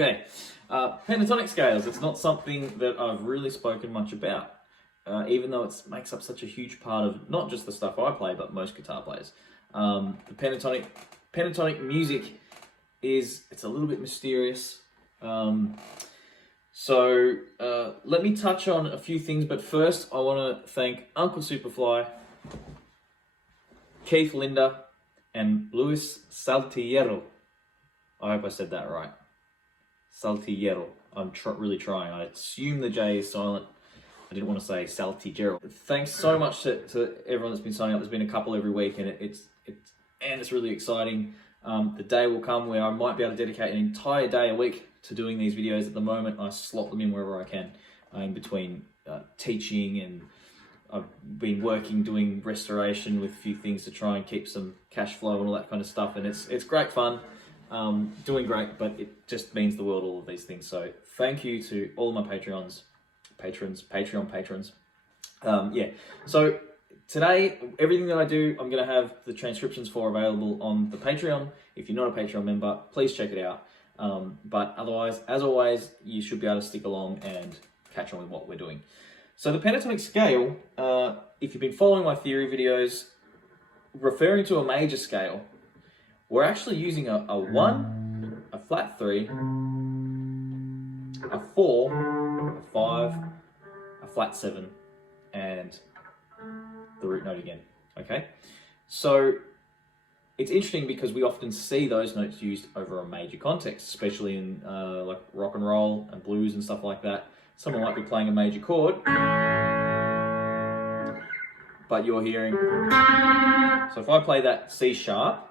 Okay, pentatonic scales, it's not something that I've really spoken much about, even though it makes up such a huge part of not just the stuff I play, but most guitar players. The pentatonic music it's a little bit mysterious. So let me touch on a few things, but first I want to thank Uncle Superfly, Keith Linder, and Luis Saltillero. I hope I said that right. Saltillero. I'm really trying. I assume the J is silent. I didn't want to say Saltillero. Thanks so much to everyone that's been signing up. There's been a couple every week, and it's really exciting. The day will come where I might be able to dedicate an entire day a week to doing these videos. At the moment, I slot them in wherever I can, in between teaching, and I've been working doing restoration with a few things to try and keep some cash flow and all that kind of stuff, and it's great fun. Doing great, but it just means the world, all of these things. So thank you to all of my Patreon patrons. Yeah, so today, everything that I do, I'm going to have the transcriptions for available on the Patreon. If you're not a Patreon member, please check it out. But otherwise, as always, you should be able to stick along and catch on with what we're doing. So the pentatonic scale, if you've been following my theory videos, referring to a major scale, we're actually using a 1, a flat 3, a 4, a 5, a flat 7, and the root note again, okay? So it's interesting because we often see those notes used over a major context, especially in like rock and roll and blues and stuff like that. Someone might be playing a major chord, but you're hearing, so if I play that C sharp,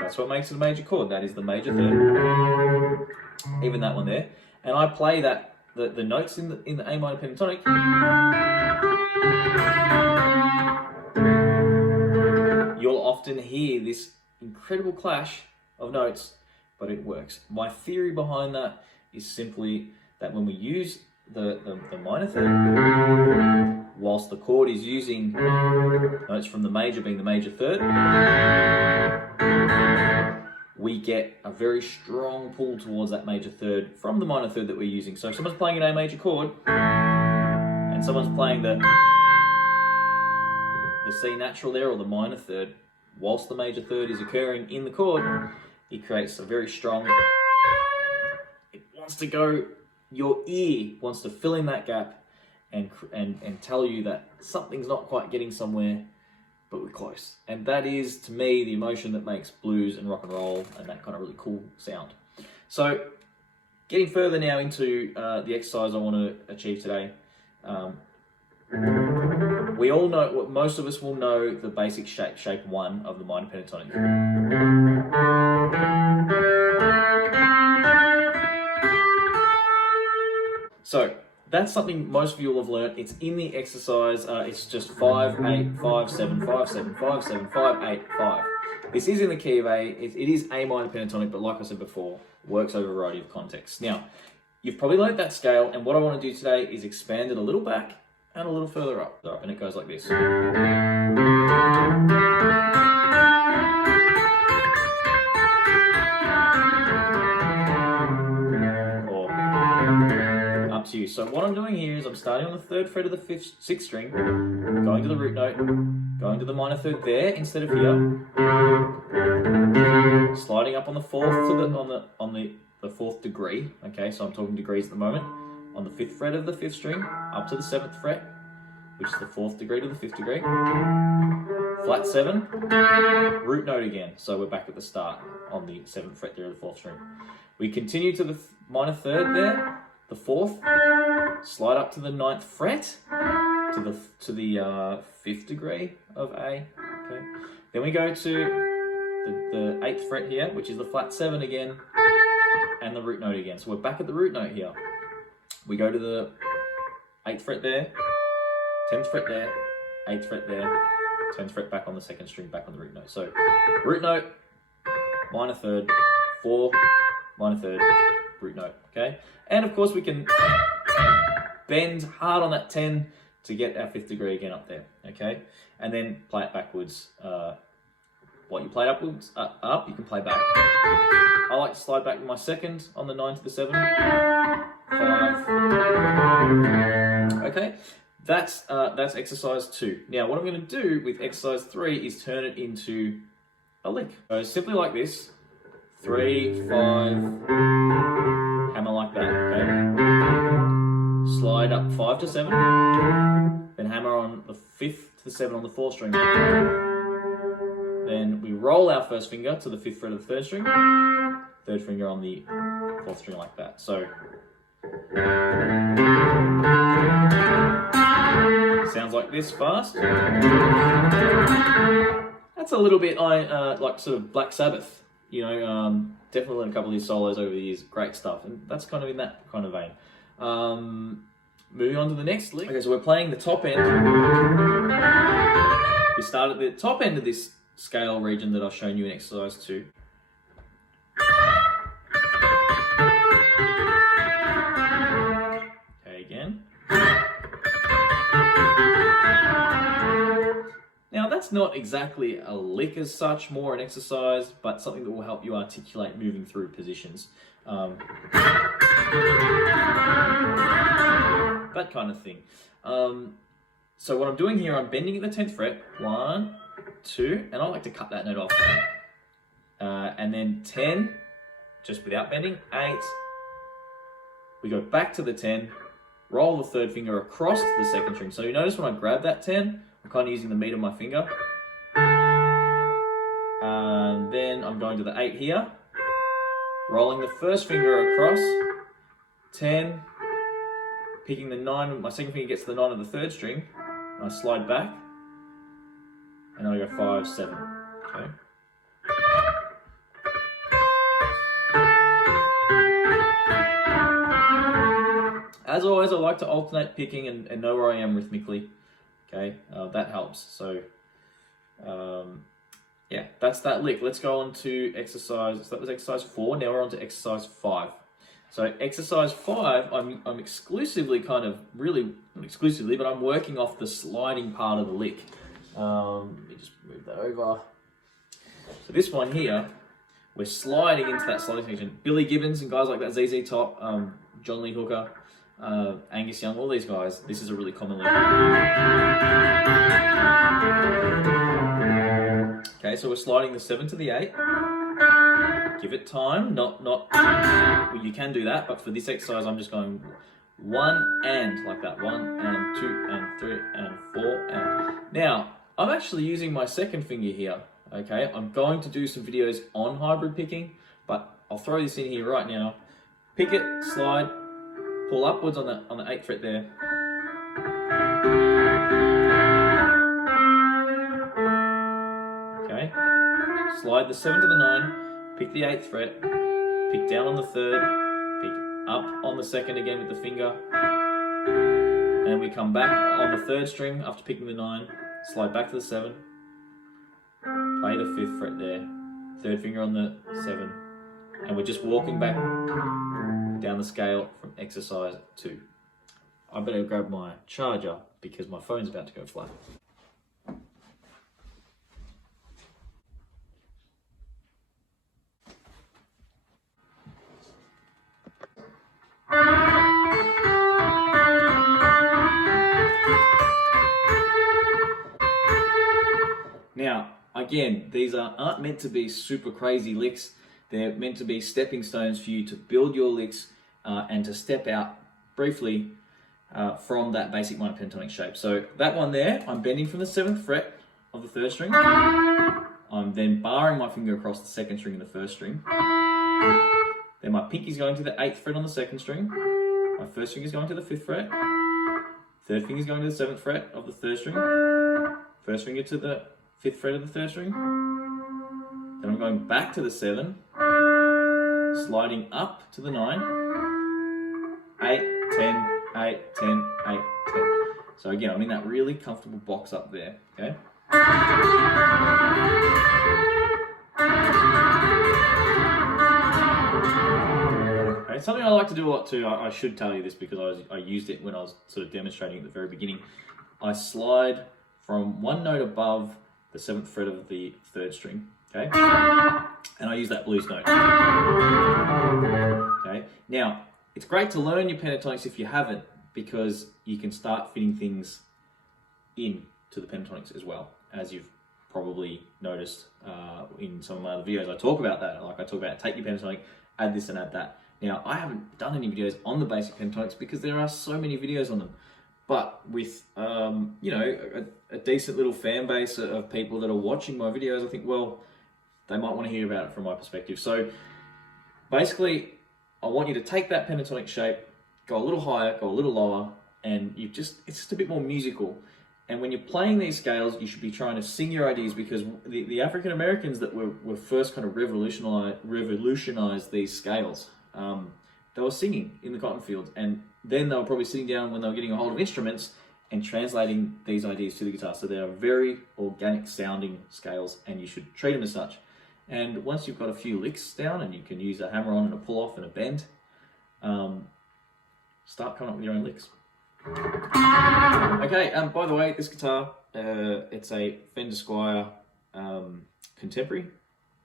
that's what makes it a major chord. That is the major third, even that one there. And I play that the notes in the A minor pentatonic. You'll often hear this incredible clash of notes, but it works. My theory behind that is simply that when we use the minor third, whilst the chord is using notes from the major being the major third, we get a very strong pull towards that major third from the minor third that we're using. So if someone's playing an A major chord and someone's playing the C natural there, or the minor third, whilst the major third is occurring in the chord, it creates a very strong, it wants to go, your ear wants to fill in that gap and tell you that something's not quite getting somewhere, but we're close. And that is, to me, the emotion that makes blues and rock and roll and that kind of really cool sound. So getting further now into the exercise I want to achieve today. We all know, most of us will know the basic shape 1 of the minor pentatonic. So that's something most of you will have learnt. It's in the exercise. It's just 5, 8, 5, 7, 5, 7, 5, 7, 5, 8, 5. This is in the key of A. It is A minor pentatonic, but like I said before, works over a variety of contexts. Now, you've probably learnt that scale, and what I want to do today is expand it a little back and a little further up. And it goes like this. To you. So what I'm doing here is I'm starting on the 3rd fret of the 6th string, going to the root note, going to the minor third there instead of here, sliding up on the 4th to the 4th degree. Okay, so I'm talking degrees at the moment. On the 5th fret of the 5th string, up to the 7th fret, which is the 4th degree to the 5th degree. Flat 7, root note again. So we're back at the start on the 7th fret there of the 4th string. We continue to the minor third there. The 4th, slide up to the 9th fret, to the 5th degree of A. Okay. Then we go to the 8th fret here, which is the flat 7 again, and the root note again. So we're back at the root note here. We go to the 8th fret there, 10th fret there, 8th fret there, 10th fret back on the 2nd string, back on the root note. So root note, minor third, 4, minor third, root note, okay? And of course we can bend hard on that 10 to get our 5th degree again up there, okay? And then play it backwards. What you played upwards, up, you can play back. I like to slide back with my 2nd on the 9 to the 7. 5. Okay, that's exercise 2. Now what I'm going to do with exercise 3 is turn it into a lick. So simply like this, 3, 5, hammer like that, okay? Slide up 5 to 7, then hammer on the 5th to the 7 on the 4th string. Then we roll our 1st finger to the 5th fret of the 3rd string, 3rd finger on the 4th string like that. So sounds like this fast. That's a little bit like sort of Black Sabbath, you know. Definitely learned a couple of these solos over the years. Great stuff, and that's kind of in that kind of vein. Moving on to the next lick. Okay, so we're playing the top end. We start at the top end of this scale region that I've shown you in exercise 2. Okay, again. Now that's not exactly a lick as such, more an exercise, but something that will help you articulate moving through positions. That kind of thing. So what I'm doing here, I'm bending at the 10th fret, 1, 2, and I like to cut that note off. And then 10, just without bending, 8. We go back to the 10, roll the 3rd finger across to the 2nd string. So you notice when I grab that 10, I'm kind of using the meat of my finger. And then I'm going to the 8 here, rolling the 1st finger across, 10, picking the 9, my 2nd finger gets to the 9 of the 3rd string, and I slide back, and then I go 5, 7, okay? As always, I like to alternate picking and know where I am rhythmically, okay? That helps, so yeah, that's that lick. Let's go on to exercise, so that was exercise 4, now we're on to exercise 5. So exercise 5, I'm exclusively kind of, really, not exclusively, but I'm working off the sliding part of the lick. Let me just move that over. So this one here, we're sliding into that sliding section. Billy Gibbons and guys like that, ZZ Top, John Lee Hooker, Angus Young, all these guys, this is a really common lick. Okay, so we're sliding the 7 to the 8. Give it time, not well, you can do that, but for this exercise I'm just going 1 and like that, 1 and 2 and 3 and 4 and. Now, I'm actually using my 2nd finger here, okay? I'm going to do some videos on hybrid picking, but I'll throw this in here right now. Pick it, slide, pull upwards on the 8th fret there. Okay, slide the 7 to the 9. Pick the 8th fret, pick down on the 3rd, pick up on the 2nd again with the finger, and we come back on the 3rd string after picking the 9, slide back to the 7, play the 5th fret there, 3rd finger on the 7, and we're just walking back down the scale from exercise 2. I better grab my charger because my phone's about to go flat. Now, again, these aren't meant to be super crazy licks. They're meant to be stepping stones for you to build your licks and to step out briefly from that basic minor pentatonic shape. So that one there, I'm bending from the 7th fret of the 3rd string. I'm then barring my finger across the 2nd string and the 1st string. Then my pinky's going to the 8th fret on the 2nd string. My 1st finger's going to the 5th fret. 3rd finger's going to the 7th fret of the 3rd string. 1st finger to the 5th fret of the 3rd string. Then I'm going back to the 7, sliding up to the 9, 8, 10, 8, 10, 8, 10. So again, I'm in that really comfortable box up there, okay? something I like to do a lot too, I should tell you this because I used it when I was sort of demonstrating at the very beginning. I slide from one note above the 7th fret of the 3rd string, okay? And I use that blues note. Okay. Now, it's great to learn your pentatonics if you haven't, because you can start fitting things in to the pentatonics as well, as you've probably noticed in some of my other videos. I talk about that. Like I talk about take your pentatonic, add this and add that. Now, I haven't done any videos on the basic pentatonics because there are so many videos on them. But with you know, a decent little fan base of people that are watching my videos, I think, well, they might want to hear about it from my perspective. So basically, I want you to take that pentatonic shape, go a little higher, go a little lower, and it's just a bit more musical. And when you're playing these scales, you should be trying to sing your ideas, because the African Americans that were first kind of revolutionized these scales, they were singing in the cotton fields, and then they were probably sitting down when they were getting a hold of instruments and translating these ideas to the guitar. So they are very organic sounding scales, and you should treat them as such. And once you've got a few licks down and you can use a hammer on and a pull off and a bend, start coming up with your own licks. Okay, by the way, this guitar, it's a Fender Squier Contemporary.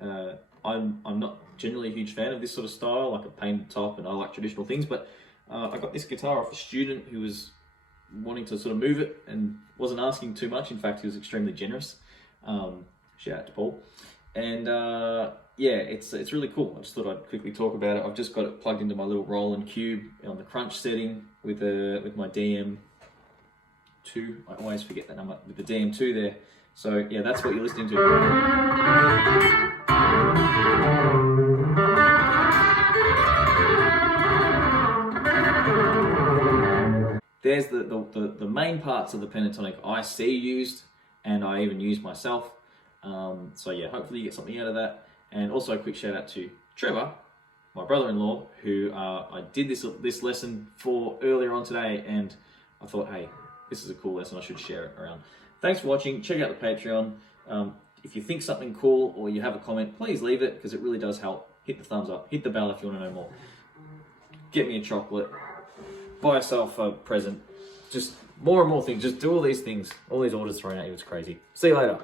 I'm not generally a huge fan of this sort of style, like a painted top, and I like traditional things, but I got this guitar off a student who was wanting to sort of move it and wasn't asking too much. In fact, he was extremely generous. Shout out to Paul. And yeah, it's really cool. I just thought I'd quickly talk about it. I've just got it plugged into my little Roland Cube on the crunch setting with my DM2. I always forget that number, with the DM2 there. So yeah, that's what you're listening to. There's the main parts of the pentatonic I see used, and I even use myself. So yeah, hopefully you get something out of that. And also a quick shout out to Trevor, my brother-in-law, who I did this lesson for earlier on today, and I thought, hey, this is a cool lesson, I should share it around. Thanks for watching. Check out the Patreon. If you think something cool or you have a comment, please leave it, because it really does help. Hit the thumbs up, hit the bell if you want to know more. Get me a chocolate, buy yourself a present, just more and more things. Just do all these things, all these orders thrown at you. It's crazy. See you later.